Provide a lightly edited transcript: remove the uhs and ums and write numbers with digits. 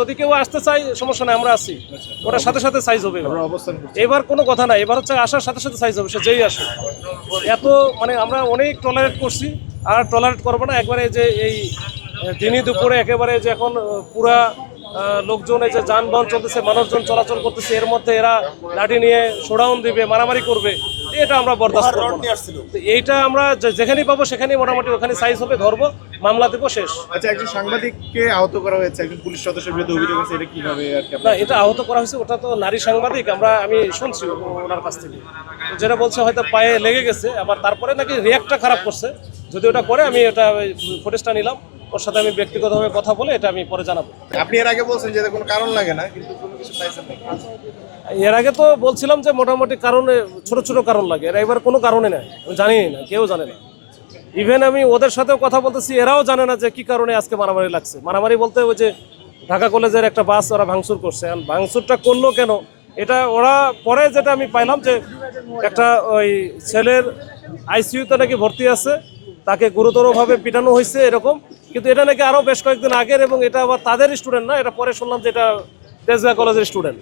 যদি কেউ আসতে চাই সমস্যা নাই, আমরা আছি, ওটার সাথে সাথে সাইজ হবে। এবার কোনো কথা নাই, এবার হচ্ছে আসার সাথে সাথে সাইজ হবে, সে যেই আসে। এত মানে আমরা অনেক টলারেট করছি, আর টলারেট করবো না একবারে। যে এই দিনই দুপুরে একেবারে যে এখন পুরা লোকজন এই যে যানবাহন চলতেছে, মানুষজন চলাচল করতেছে, এর মধ্যে এরা লাঠি নিয়ে শোডাউন দিবে, মারামারি করবে, এটা আমরা বরদাস্ত করবো না। এইটা আমরা যেখানেই পাবো সেখানেই মোটামুটি ওখানে সাইজ হবে, ধরবো, মামলা দেবো, শেষ। আচ্ছা, একজন সাংবাদিককে আহত করা হয়েছে, একজন পুলিশ সদস্যের বিরুদ্ধে অভিযোগ আছে, এটা কিভাবে আর কি? না, এটা আহত করা হয়েছে, ওটা তো নারী সাংবাদিক, আমি শুনছি ওনার কাছ থেকে যেটা বলছে, হয়তো পায়ে লেগে গেছে, আবার তারপরে নাকি রিয়াক্টটা খারাপ করছে। যদি ওটা করে আমি এটা ফুটেজটা নিলাম, ওর সাথে আমি ব্যক্তিগতভাবে কথা বলে এটা আমি পরে জানাবো। আপনি এর আগে বলছেন যে কোনো কারণ লাগে না, কিন্তু কোনো কিছু পাইছেন নাকি? এর আগে তো বলছিলাম যে মোটামুটি কারণে ছোট ছোট কারণ লাগে, এরা এবার কোনো কারণে নাই, আমি জানি না, কেউ জানে না। ইভেন আমি ওদের সাথেও কথা বলতেছি, এরাও জানে না যে কি কারণে আজকে মারামারি লাগছে। মারামারি বলতে ওই যে ঢাকা কলেজের একটা বাস ওরা ভাঙচুর করছে, ভাঙচুরটা করলো কেন এটা ওরা পরে যেটা আমি পাইলাম যে একটা ওই ছেলের আইসিইউতে নাকি ভর্তি আছে, তাকে গুরুতরভাবে পিটানো হয়েছে এরকম, কিন্তু এটা নাকি আরও বেশ কয়েকদিন আগের, এবং এটা আবার তাদের স্টুডেন্ট না, এটা পরে শুনলাম যে এটা তেজগাঁ কলেজের স্টুডেন্ট।